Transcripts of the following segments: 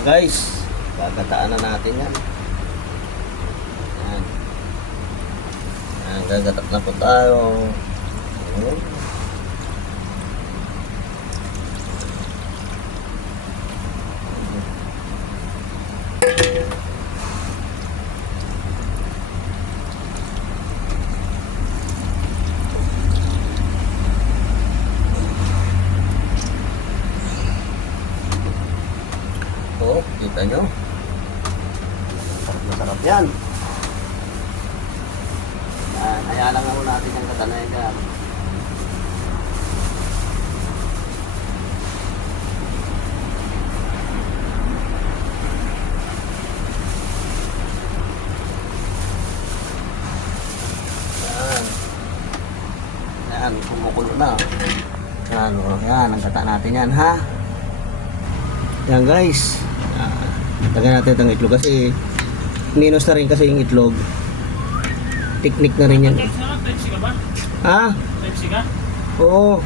Ayan guys, gagataan na natin yan. Ayan. Ayan, gagatat na po tayo. Ayan. Oh, kita nyo. Sarap na sarap yan. Yan, hayaan lang ako natin yung katanay dyan. Yan. Yan, kumukulo na. Yan, yan, ang kata natin yan, ha? Yan guys. Lagyan natin itong itlog kasi ninos na rin kasi yung itlog. Teknik na rin yan. Type C ka ba? Ha? Type C ka? Oo.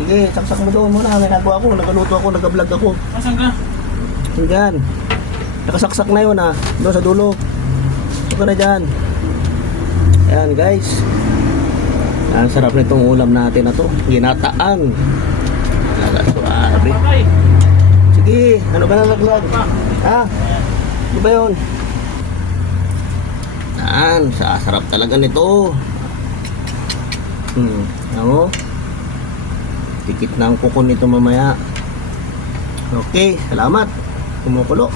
Sige, saksak mo doon muna. May nagawa ako, nagaluto ako, nagablog ako. Asan ka? Diyan. Nakasaksak na yun ha. Doon sa dulo. Ito na dyan. Ayan guys. Ang sarap na itong ulam natin na to. Ginataan. Laga suabe. Patay. Sige, ano ba nalaglag? Ha? Ano ba yun? Yan, sasarap talaga nito. Ano? Tikit na ang kuko nito mamaya. Okay, salamat. Kumukulo.